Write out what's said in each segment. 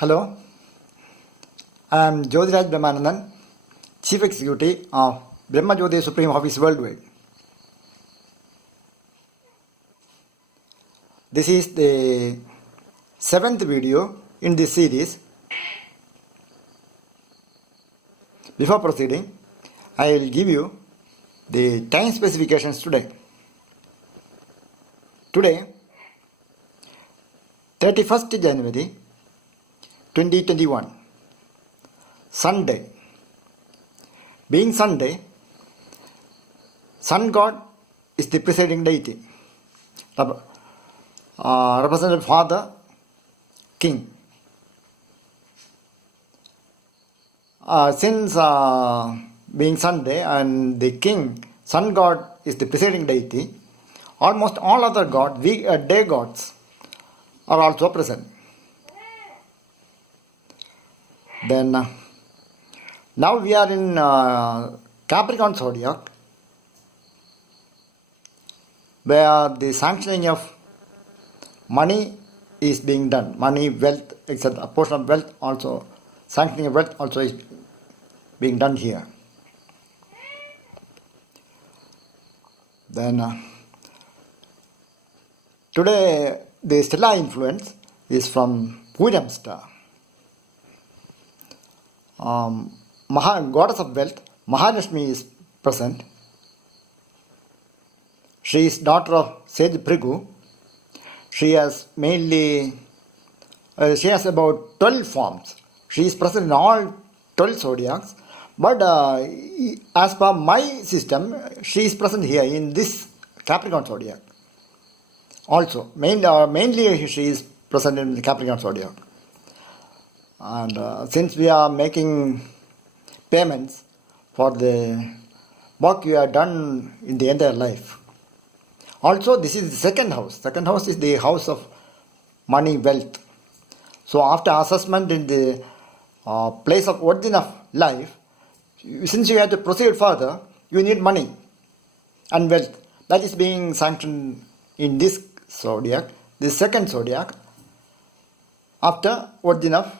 Hello, I am Jyothi Brahmanandan, Chief Executive of Brahma Jyothi Supreme Office Worldwide. This is the 7th video in this series. Before proceeding, I will give you the time specifications today. Today, 31st January 2021, Sunday. Being Sunday, Sun God is the presiding deity, represented Father, King. Since being Sunday and the King, Sun God is the presiding deity, almost all other gods, day gods, are also present. Then, now we are in Capricorn zodiac, where the sanctioning of money is being done. Money, wealth, etc. A portion of wealth also, sanctioning of wealth also is being done here. Then, today the stellar influence is from Puram star. Goddess of wealth, Mahalakshmi is present. She is daughter of Sage Phrigu. She has about 12 forms. She is present in all 12 zodiacs. But as per my system, she is present here in this Capricorn zodiac. Also, mainly she is present in the Capricorn zodiac. And since we are making payments for the work you have done in the entire life. Also, this is the second house. Second house is the house of money, wealth. So, after assessment in the place of origin of life, since you have to proceed further, you need money and wealth. That is being sanctioned in this zodiac, the second zodiac, after origin of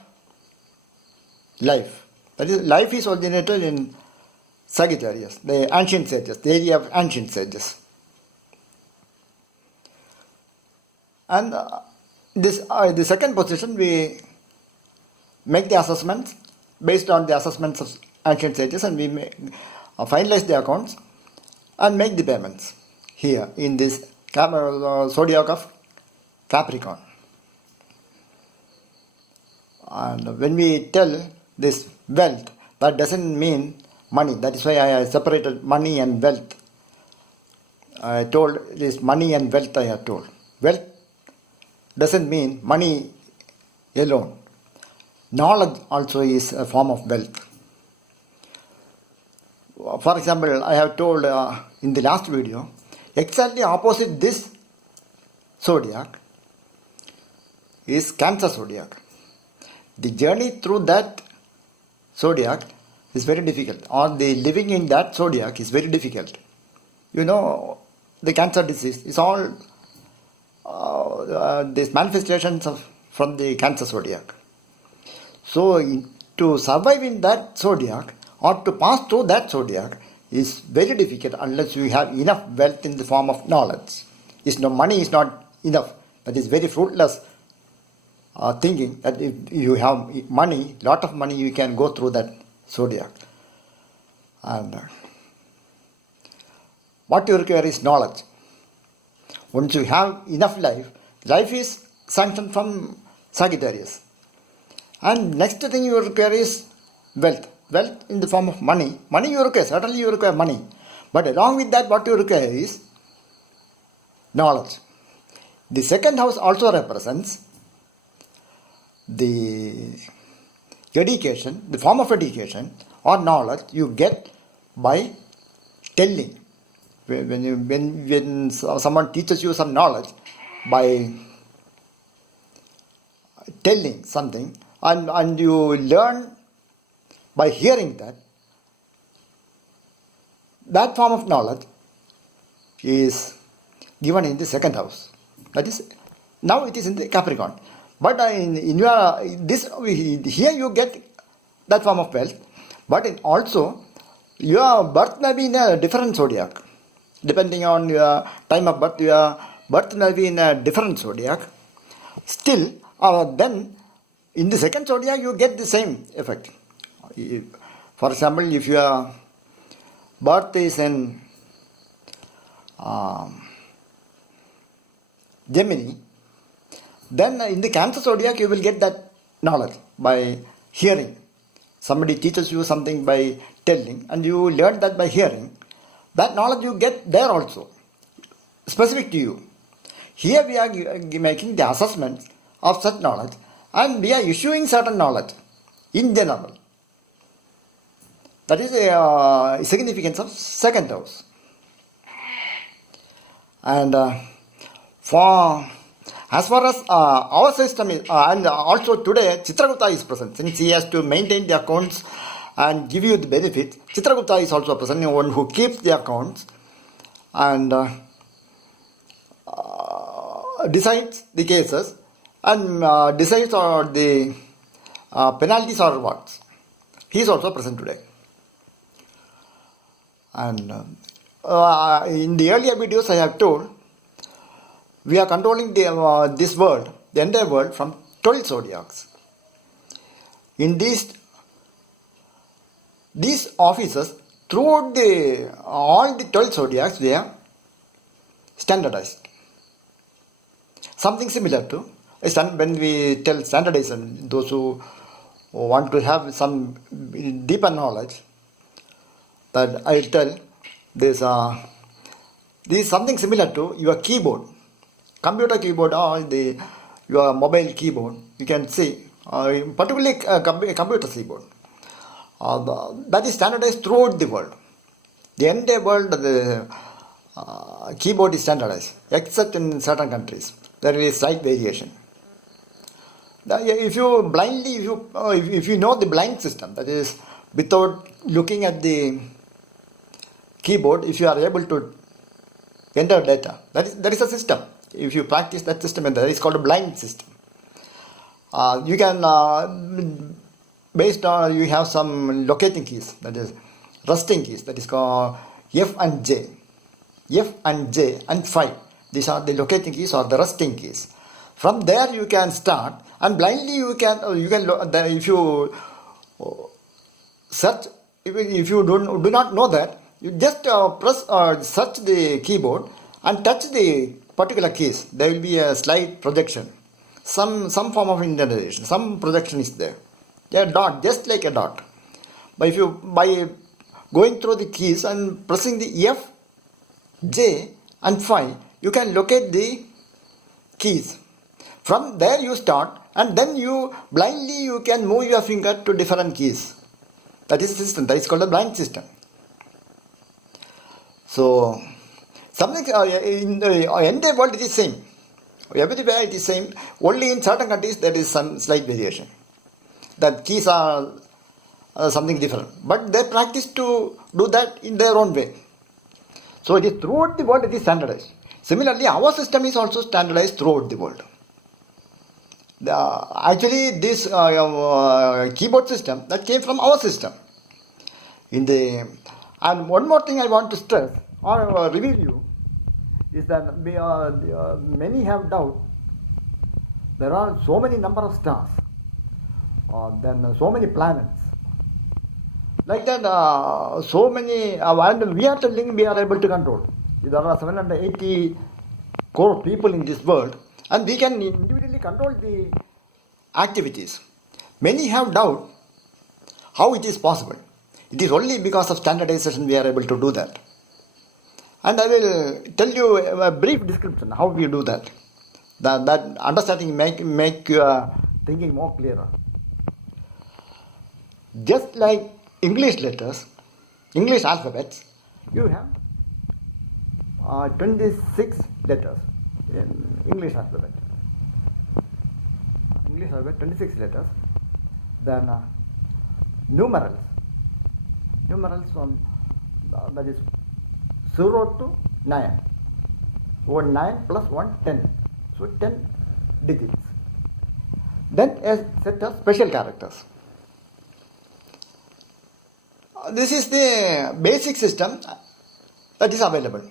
life. That is, life is originated in Sagittarius, the ancient sages, the area of ancient sages. And the second position, we make the assessments based on the assessments of ancient sages, and we finalize the accounts and make the payments here in this zodiac of Capricorn. And when we tell this wealth, that doesn't mean money. That is why I separated money and wealth. I told this money and wealth I have told. Wealth doesn't mean money alone. Knowledge also is a form of wealth. For example, I have told in the last video, exactly opposite this zodiac is Cancer zodiac. The journey through that zodiac is very difficult, or the living in that zodiac is very difficult. You know, the cancer disease is all these manifestations from the Cancer zodiac. So, to survive in that zodiac or to pass through that zodiac is very difficult unless you have enough wealth in the form of knowledge. Money is not enough. That is very fruitless thinking that if you have money, lot of money, you can go through that zodiac. And what you require is knowledge. Once you have enough life is sanctioned from Sagittarius. And next thing you require is wealth. Wealth in the form of money. Money you require, certainly you require money. But along with that, what you require is knowledge. The second house also represents the education, the form of education or knowledge you get by telling. When someone teaches you some knowledge by telling something, and you learn by hearing that form of knowledge is given in the second house. That is, now it is in the Capricorn. But in your here you get that form of wealth, but also your birth may be in a different zodiac. Depending on your time of birth, your birth may be in a different zodiac. Still, then in the second zodiac you get the same effect. For example, if your birth is in Gemini, then in the Cancer zodiac you will get that knowledge by hearing. Somebody teaches you something by telling, and you learn that by hearing. That knowledge you get there also, specific to you. Here we are making the assessments of such knowledge, and we are issuing certain knowledge in general. That is the significance of second house. And as far as our system is, and also today Chitragupta is present, since he has to maintain the accounts and give you the benefits. Chitragupta is also present, one who keeps the accounts and decides the cases and decides on the penalties or rewards. He is also present today. And in the earlier videos I have told, we are controlling this world, the entire world, from 12 zodiacs. In these offices, throughout all the 12 zodiacs, they are standardized. Something similar to, when we tell standardization, those who want to have some deeper knowledge, that I tell this is something similar to your keyboard. Computer keyboard or your mobile keyboard, you can see, particularly computer keyboard, that is standardized throughout the world. The entire world, the keyboard is standardized, except in certain countries. There is slight variation. If you know the blind system, that is, without looking at the keyboard, if you are able to enter data, that is a system. If you practice that system, that is called a blind system. You can, based on, you have some locating keys, that is resting keys, that is called F and J. F and J and 5. These are the locating keys or the resting keys. From there you can start, and blindly you can if you search, if you do not know that, you just press or search the keyboard and touch the particular keys. There will be a slight projection, some form of indentation, some projection is there. A dot, just like a dot. But by going through the keys and pressing the F, J and 5, you can locate the keys. From there you start, and then you can move your finger to different keys. That is the system. That is called a blind system. So something in the entire world it is same. Everywhere it is same. Only in certain countries there is some slight variation. That keys are something different. But they practice to do that in their own way. So it is throughout the world it is standardized. Similarly, our system is also standardized throughout the world. Actually, this keyboard system that came from our system. And one more thing I want to stress or reveal you is that many have doubt. There are so many number of stars, then so many planets. Like that, so many, and we are telling we are able to control. There are 780 crore people in this world, and we can individually control the activities. Many have doubt how it is possible. It is only because of standardization we are able to do that. And I will tell you a brief description how we do that. That understanding make your thinking more clearer. Just like English letters, English alphabets, you have 26 letters in English alphabet. English alphabet, 26 letters. Then numerals from that is 0 to 9. 9 plus 1, 10. So 10 digits. then a set of special characters. This is the basic system that is available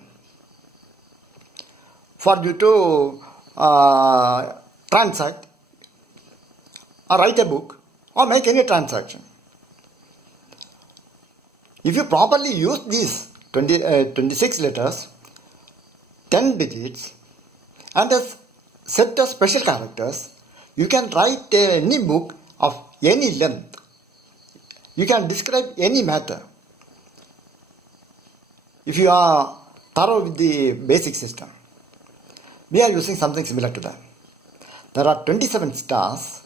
for you to transact or write a book or make any transaction. If you properly use these 26 letters, 10 digits and a set of special characters, you can write any book of any length. You can describe any matter if you are thorough with the basic system. We are using something similar to that. There are 27 stars,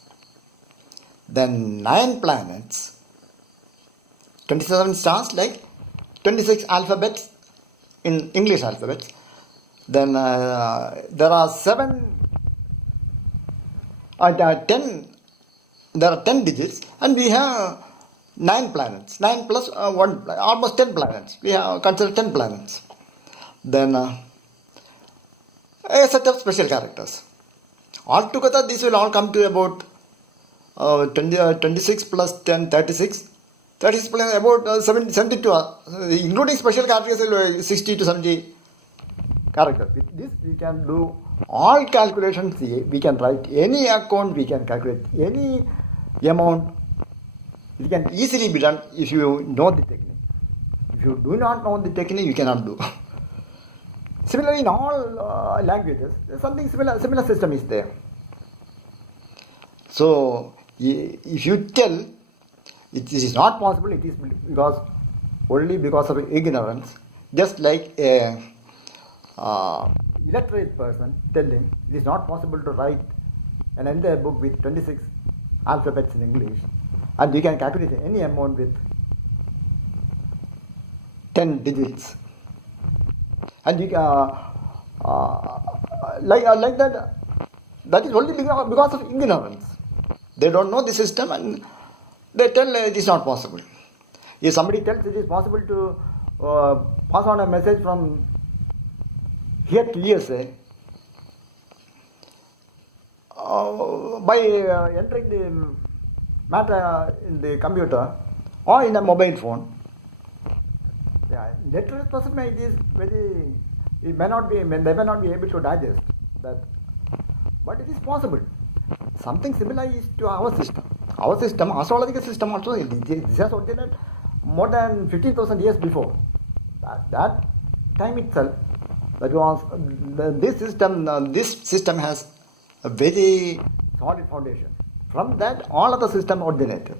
then 9 planets, 27 stars like 26 alphabets in English alphabets. Then there are 10 digits, and we have 9 planets. 9 plus 1, almost 10 planets. We have considered 10 planets. Then a set of special characters. Altogether, this will all come to about 26 plus 10, 36. 36 plus about 72, including special characters, 60 to 70 characters. With this, we can do all calculations. We can write any account, we can calculate any amount. It can easily be done if you know the technique. If you do not know the technique, you cannot do. Similarly, in all languages, something similar system is there. So, if you tell it is not possible, it is only because of ignorance. Just like a illiterate person telling it is not possible to write an entire book with 26 alphabets in English, and you can calculate any amount with 10 digits. And you can, like that, that is only because of ignorance. They don't know the system and they tell it is not possible. If somebody tells it is possible to pass on a message from here to USA by entering the matter in the computer or in a mobile phone, literate person may they may not be able to digest that, but it is possible. Something similar is to our system. Our system, astrological system also, this has originated more than 15,000 years before. That time itself, that was this system has a very solid foundation. From that, all other systems originated.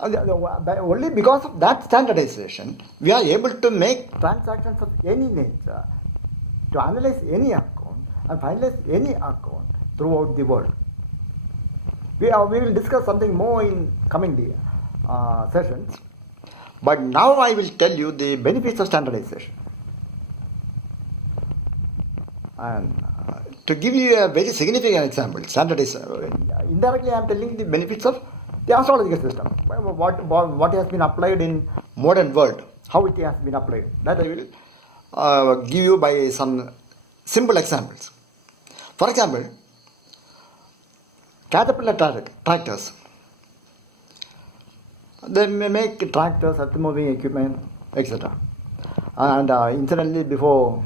Only because of that standardization, we are able to make transactions of any nature, to analyze any account and finalize any account throughout the world. We will discuss something more in coming sessions. But now I will tell you the benefits of standardization. And to give you a very significant example, standardization, indirectly I am telling the benefits of the astrological system. What has been applied in modern world, how it has been applied. That I will give you by some simple examples. For example, caterpillar tractors. They may make tractors, earth moving equipment, etc. And incidentally, before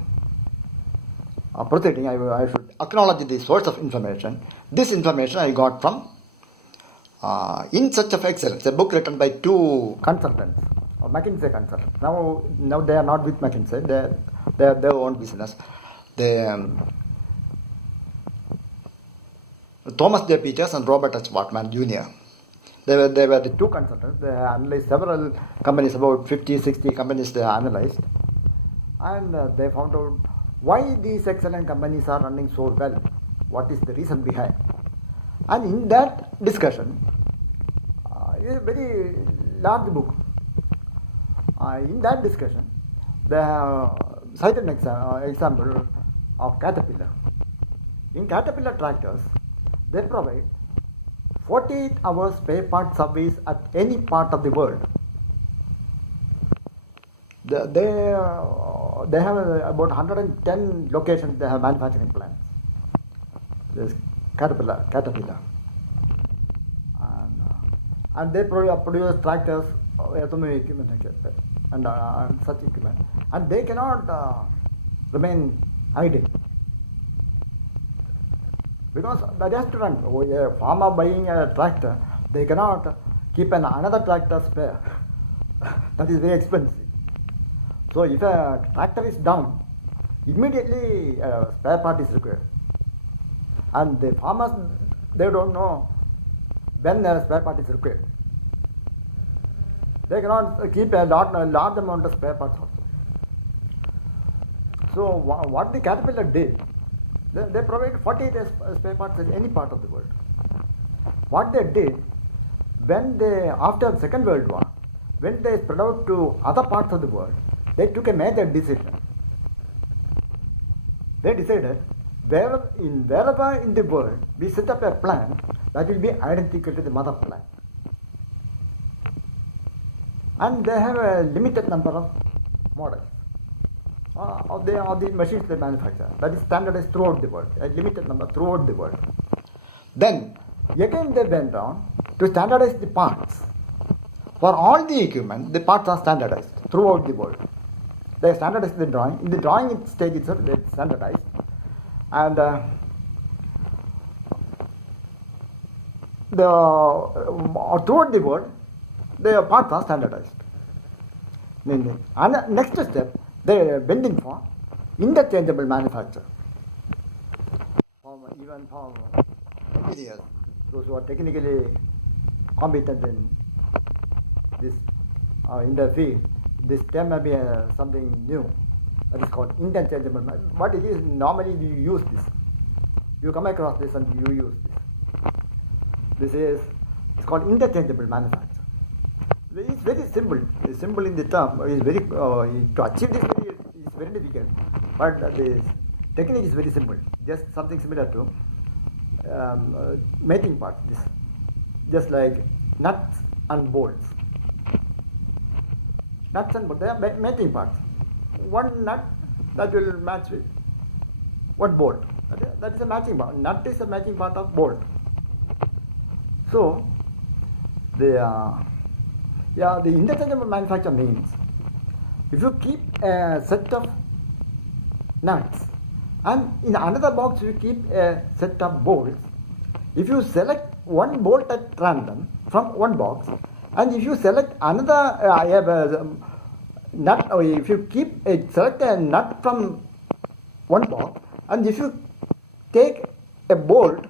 proceeding, I should acknowledge the source of information. This information I got from In Search of Excellence, a book written by 2 consultants, McKinsey consultants. Now they are not with McKinsey, they have their own business. Thomas J. Peters and Robert H. Bartman Jr. They were the 2 consultants. They analyzed several companies, about 50, 60 companies they analyzed. And they found out why these excellent companies are running so well. What is the reason behind? And in that discussion, it is a very large book. In that discussion, they have cited an example of Caterpillar. In Caterpillar tractors, they provide 48 hours spare part service at any part of the world. They have about 110 locations. They have manufacturing plants. caterpillar. And they produce tractors, automobile equipment like that, and such equipment. And they cannot remain idle. Because that has to run. A farmer buying a tractor, they cannot keep another tractor spare. That is very expensive. So if a tractor is down, immediately a spare part is required. And the farmers, they don't know when a spare part is required. They cannot keep a large amount of spare parts also. So what the caterpillar did, they provided 48 spare parts in any part of the world. What they did, when they, after the Second World War, when they spread out to other parts of the world, they took a major decision. They decided, wherever in the world we set up a plant that will be identical to the mother plant. And they have a limited number of models of the machines they manufacture. That is standardized throughout the world, a limited number throughout the world. Then, again they went on to standardize the parts. For all the equipment, the parts are standardized throughout the world. They standardized the drawing. In the drawing stage itself, they standardized. And throughout the world, the parts are standardized. And next step, they are bending for interchangeable manufacture. Even for engineers, those who are technically competent in this in the field, this term may be something new. That is called interchangeable. What it is, normally you use this. You come across this and you use this. It's called interchangeable manufacture. It's very simple. It's simple in the term. It's very to achieve this is very difficult. But the technique is very simple. Just something similar to mating parts. Just like nuts and bolts. Nuts and bolts, they are mating parts. One nut that will match with one bolt. That is a matching part. Nut is a matching part of bolt. So the interchangeable manufacture means if you keep a set of nuts and in another box you keep a set of bolts, if you select one bolt at random from one box and if you select another nut, or if you select a nut from one box and if you take a bolt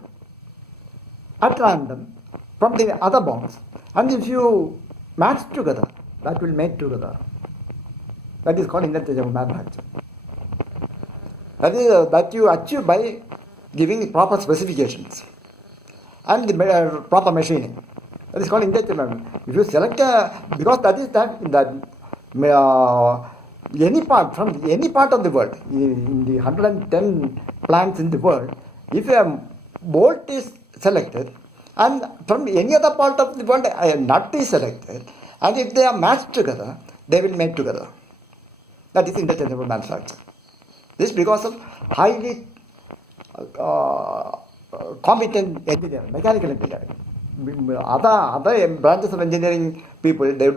at random from the other box and if you match together, that will mate together. That is called interchangeable manufacture. That you achieve by giving proper specifications and the proper machining. That is called interchangeable. If you select because any part from any part of the world, in the 110 plants in the world, if a bolt is selected and from any other part of the world a nut is selected, and if they are matched together, they will mate together. That is interchangeable manufacture. This is because of highly competent engineering, mechanical engineering. Other branches of engineering people, they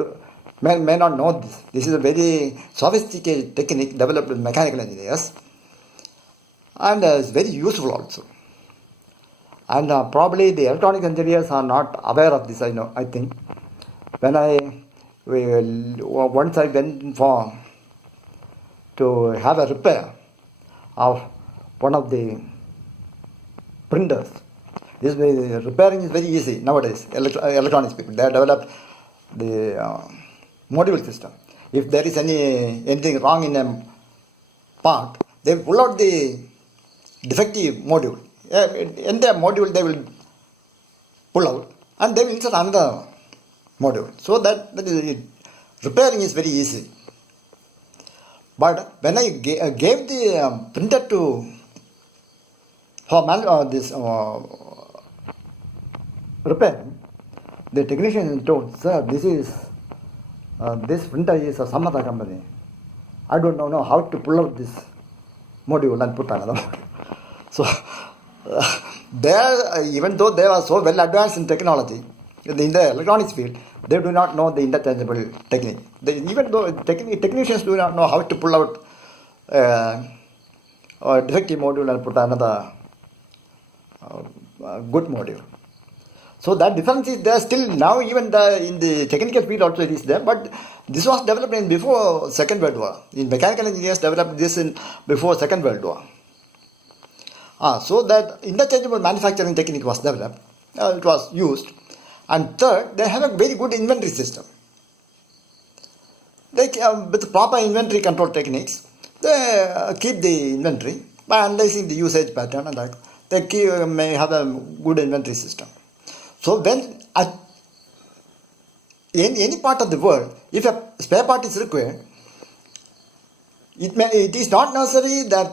may not know this. This is a very sophisticated technique developed with mechanical engineers, and it's very useful also. And probably the electronic engineers are not aware of this. I think when once I went to have a repair of one of the printers. Repairing is very easy nowadays. Electronics people, they have developed the module system. If there is anything wrong in a part, they will pull out the defective module. In their module they will pull out and they will insert another module. So that is it. Repairing is very easy. But when I gave the printer for this repairing, the technician told, "Sir, this printer is a some other company. I don't know how to pull out this module and put another module." So even though they are so well advanced in technology, in the electronics field, they do not know the interchangeable technique. Even though technicians do not know how to pull out a defective module and put another good module. So that difference is there still now, even in the technical field also it is there, but this was developed in before Second World War. In mechanical engineers developed this in before Second World War. So that interchangeable manufacturing technique was developed, it was used. And third, they have a very good inventory system. They with proper inventory control techniques, they keep the inventory by analyzing the usage pattern, and they may have a good inventory system. So when in any part of the world, if a spare part is required, it is not necessary that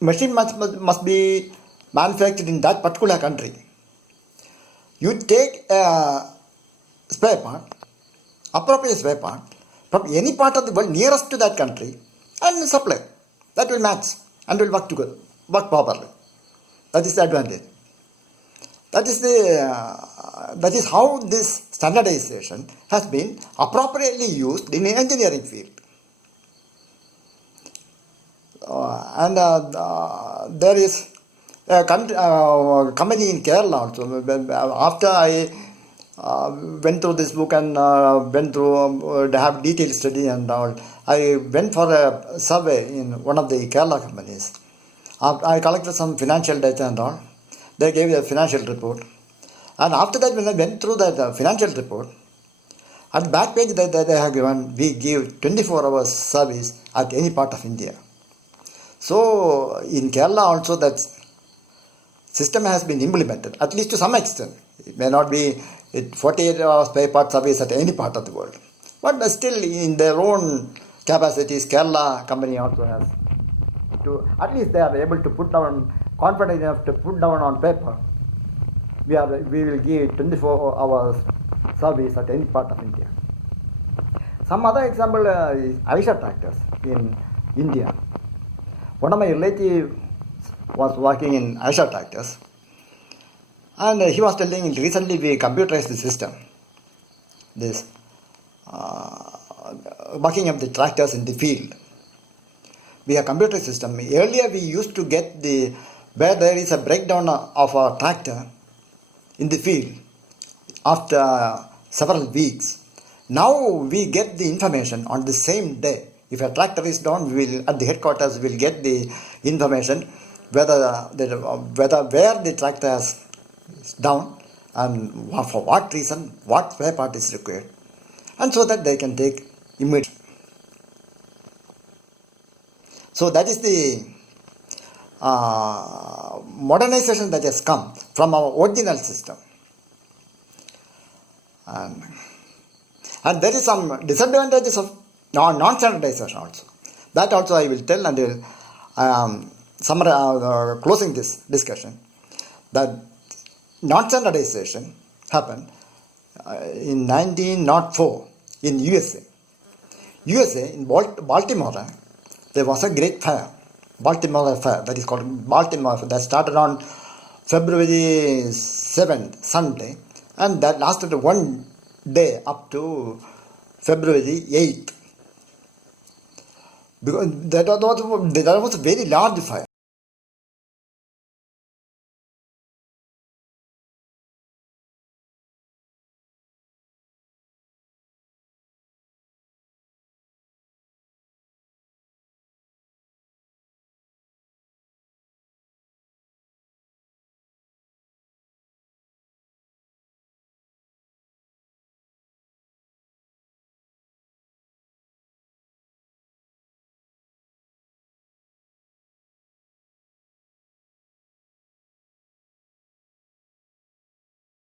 machine must be manufactured in that particular country. You take a spare part, appropriate spare part, from any part of the world nearest to that country and supply. That will match and will work together, work properly. That is the advantage. That is how this standardization has been appropriately used in the engineering field. There is a company in Kerala also. After I went through this book and went through to have detailed study and all, I went for a survey in one of the Kerala companies. I collected some financial data and all. They gave a financial report. And after that, when I went through that financial report, at the back page they have given, we give 24 hours service at any part of India. So in Kerala also that system has been implemented, at least to some extent. It may not be 48 hours spare part service at any part of the world. But still in their own capacities, Kerala company also has to, at least they are able to put down, confident enough to put down on paper, we will give 24 hours service at any part of India. Some other example is Aisha tractors in India. One of my relatives was working in Aisha tractors, and he was telling recently we computerized the system, this working of the tractors in the field. We have computer system. Earlier we used to get where there is a breakdown of a tractor in the field after several weeks. Now we get the information on the same day. If a tractor is down, we will at the headquarters we will get the information where the tractor is down and for what reason, what spare part is required, and so that they can take immediate. So that is the modernization that has come from our original system. And there is some disadvantages of non-standardization also. That also I will tell until closing this discussion. That non-standardization happened in 1904 in USA. In Baltimore, there was a great fair, Baltimore Fair, that is called Baltimore Fair, that started on February 7th, Sunday, and that lasted one day up to February 8th. Because that was a very large fair.